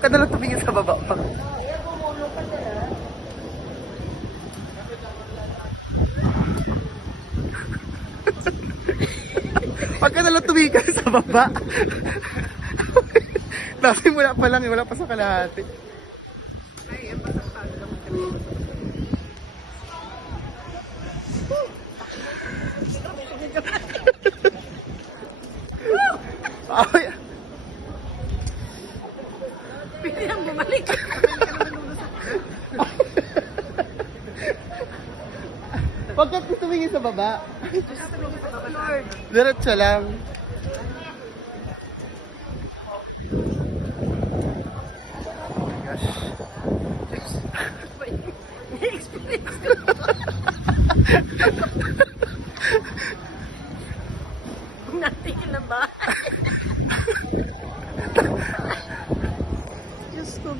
Huwag ka na lang tumingin sa baba. Huwag ka na lang tumingin sa baba. Dami mula pa lang, wala pa sa kalahati. Ay, yan pasasado lang kami. Ay, Pwede nang bumalik. huwag ka tumingin sa baba. Lord. Diretso lang. Experience ko. Kung natingin na ba? Diyos ko.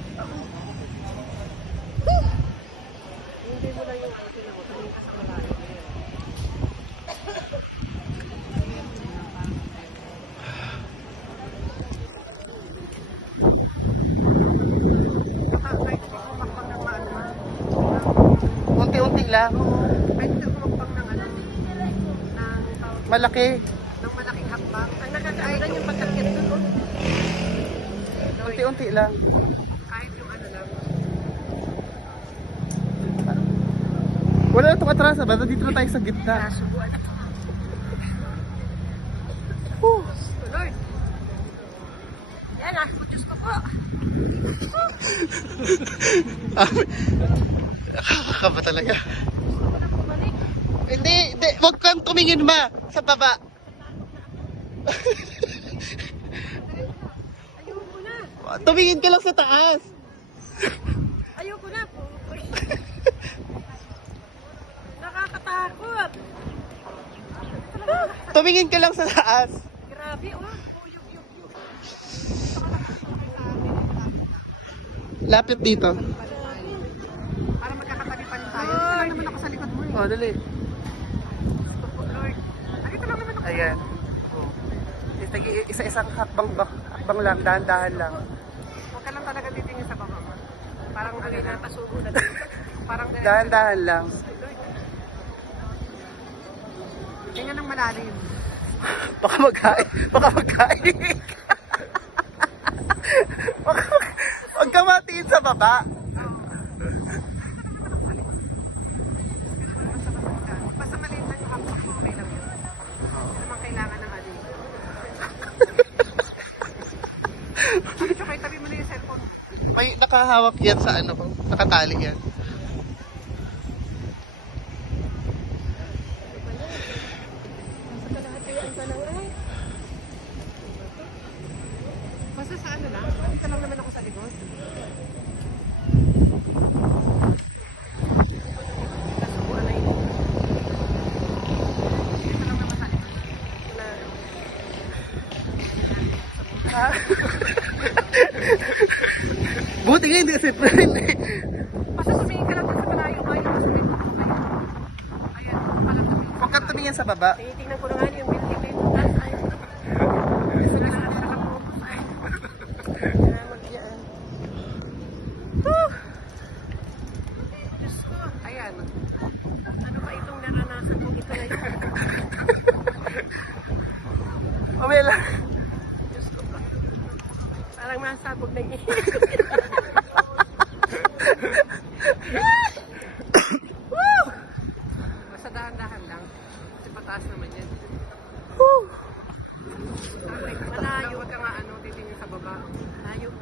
Hindi mo lang yung ano ko. Tumingin ka sa malayo. Kahit ako makpang ng maano. Unti-unti lang. Kahit ako makpang ng ano. Ng tawag Malaki. ng malaking hakbang. Ang nakakailan yung pagkakit doon. Unti-unti lang. Kahit yung ano lang. Wala na itong atrasa ba? Dito na tayo sa gitna. Nasubuan. Whew. Lord. Yan ah. Diyos ko po. Nakakaba talaga. Wala bumalik. Hindi, hindi. Huwag kang tumingin ma sa baba. Ayoko na. Tumingin ka lang sa taas. Ayoko na po. Nakakatakot. Tumingin ka lang sa taas. Grabe oh. Yug. Lapit dito. Para magkakatabi pa rin tayo. Dito lang naman ako sa likod mo eh. Oh, dali. Gusto po, Lord. Dito lang naman ako. Ayan. Isa-isang hakbang lang, dahan-dahan lang. Huwag ka lang talaga titingin sa baba mo. Parang ano na pasubo na dito. Parang Dahan-dahan lang. Tingnan ng malalim. Baka magkain. Baka magkain. Huwag ka matiin sa baba. Basta maliit lang yung hapon mo. Okay lang yun. Hindi naman kailangan ng ano. Tsaka itabi mo na yung cellphone. May nakahawak yan sa ano ko. Nakatali yan. Basta sa ano lang. Dito lang naman ako sa likod. Nasubuan na yun. Dito lang naman sa likod. Buti nga hindi kasi friend eh. Basta tumingin ka lang sa malayo. Ayaw mo sabihin mo kayo. Ayan. Palang tumingin. Huwag kang tumingin sa baba. Tinitingnan ko na nga yung building na yun. Ayaw. Gusto na lang nakapupos. Ayaw. Salamat yan. Diyos ko. Ayan. Ano ba itong naranasan kong ito na yun? Okay lang. Diyos ko pa. Parang masabog na ihi. Basta dahan-dahan lang. Kasi pataas naman yan. Malayo. Huwag ka nga ano, titingin sa baba.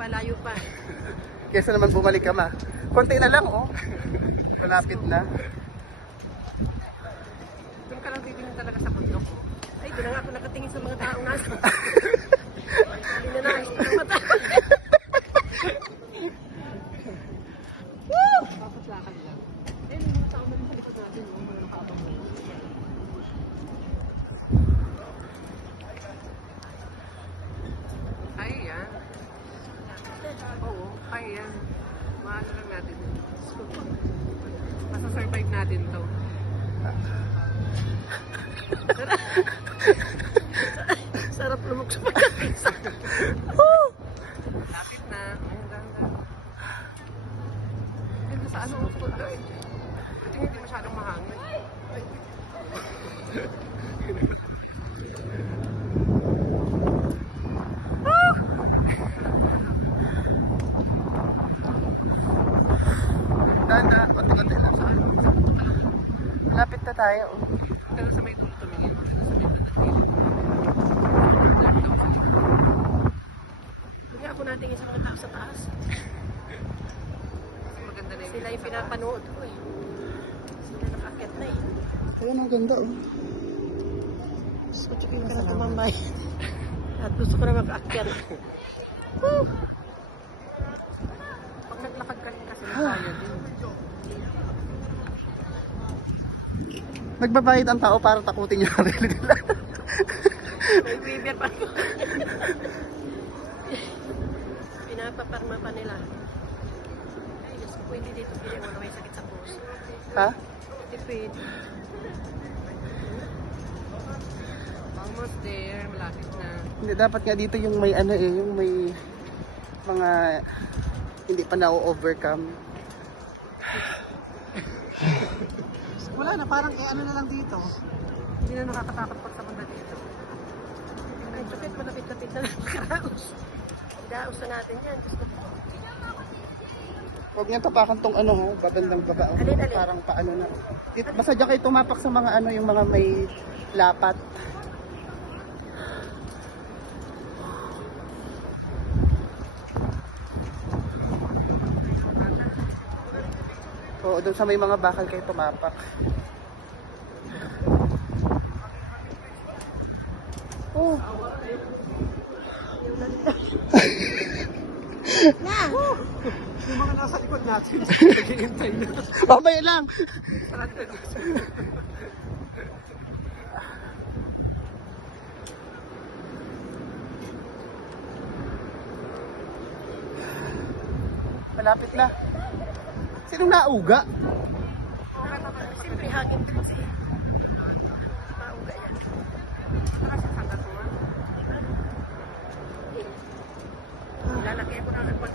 Layo pa. Kesa naman bumalik ka ma. Konti na lang oh. Malapit na. Doon ka lang titingin talaga sa bundok. Ay, doon na nga ako nakatingin sa mga taong nasa. Hindi na naayos ko ng mata. Bakit lakad lang? Eh, may mga tao naman sa likod natin. Mga nakabang mo. Ay, yan. Oo, ay, yan. Maano lang natin. Masa-survive natin to. Sarap lumok sa pagkakisa. Lapit na. Ayun, tayo. Pero sa may dulo tumingin. Sa may dulo. Hindi ako natingin sa mga tao sa taas. Maganda na yun. Sila yung pinapanood ko eh. Sila nakakit na eh. Ayun, ang ganda oh. Gusto ko yung ka na tumambay. At gusto ko na mag-akyat. Pag naglakad ka rin kasi tayo din. Nagbabayad ang tao para takutin yung sarili nila. May Weaver pa. Pinapaparma pa nila. Ay, Diyos ko, hindi dito pili mo na may sakit sa puso. Ha? Hindi pwede. Almost there. Malapit na. Hindi, dapat nga dito yung may ano eh, yung may mga hindi pa na-overcome. Wala na, parang ano na lang dito. Hindi na nakakatakot pag sa banda dito. Ay, sakit, malapit-lapit na lang. Karaos. Daos na natin yan. Gusto ko. Huwag niya tapakan tong ano, oh, babandang baba. Oh. Alin, alin? Parang paano na. Basta dyan kayo tumapak sa mga ano, yung mga may lapat. Oo, doon sa may mga bakal kayo tumapak. Oh. Yung mga nasa likod natin, naghihintay na. Mamaya lang. Malapit na. Sinong nauga? Siyempre, hagin ko kasi. Mauga yan. Ito kasi sa katuwa. Nilalaki ako ng agpag.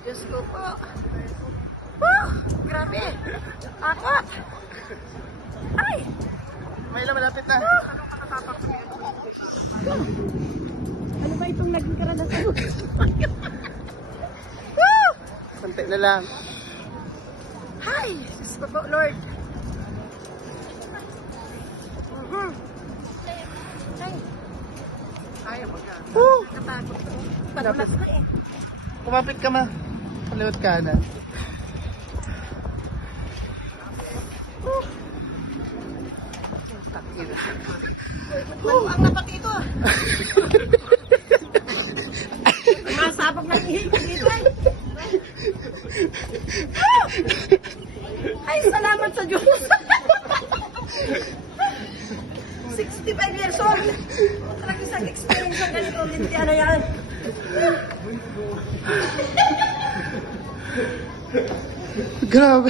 Diyos ko po. Grabe. Akot. Ay! May malapit na. Anong makatapak ko yan? Ano ba itong naging karanasan? Sante na lang. Hi! Diyos ko po, Lord. Ay. Ayaw mo yan. Natakot ko. Panulas na eh. Kumapit ka ma. Kaliwat kanan. Maluang na pati ito ah. Masabog na ihi ko dito eh. Ay, salamat sa Diyos. 65 years old. Talagang isang experience ang ganito. Hindi ano yan. Grabe.